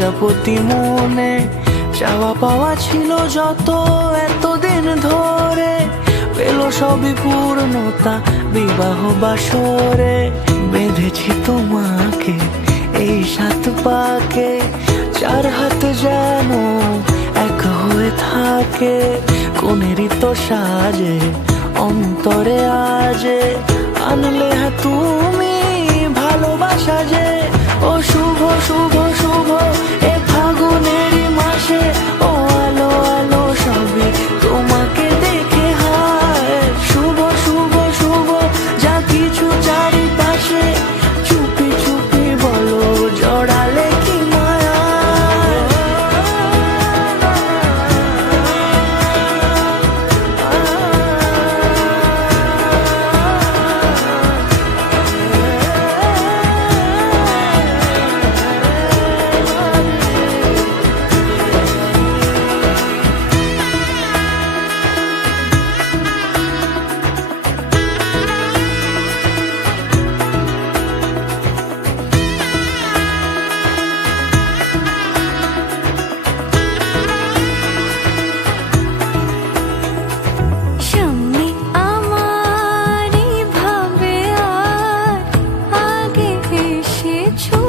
প্রজাপতি মনে চাওয়া পাওয়া ছিল যত এতদিন ধরে, পেল সবই পূর্ণতা বিবাহ বাসরে। বেঁধেছি তোমাকে এই 7 পাকে, 4 হাত যেন এক হয়ে থাকে। কোনেরই তো সাজে অন্তরে আজে আনলে হ্যাঁ তুমি ভালোবাসা যে। ও শুভ শুভ শুভ এ ফাগুনেরই মাসে, ও আলো আলো সবই তোমাকে দেখে হায়। শুভ শুভ শুভ যা কিছু চারিপাশে, চুপি চুপি বলো জড়ালে কি মায়া। সামনে আমার ভাবে আর আগে এসেছো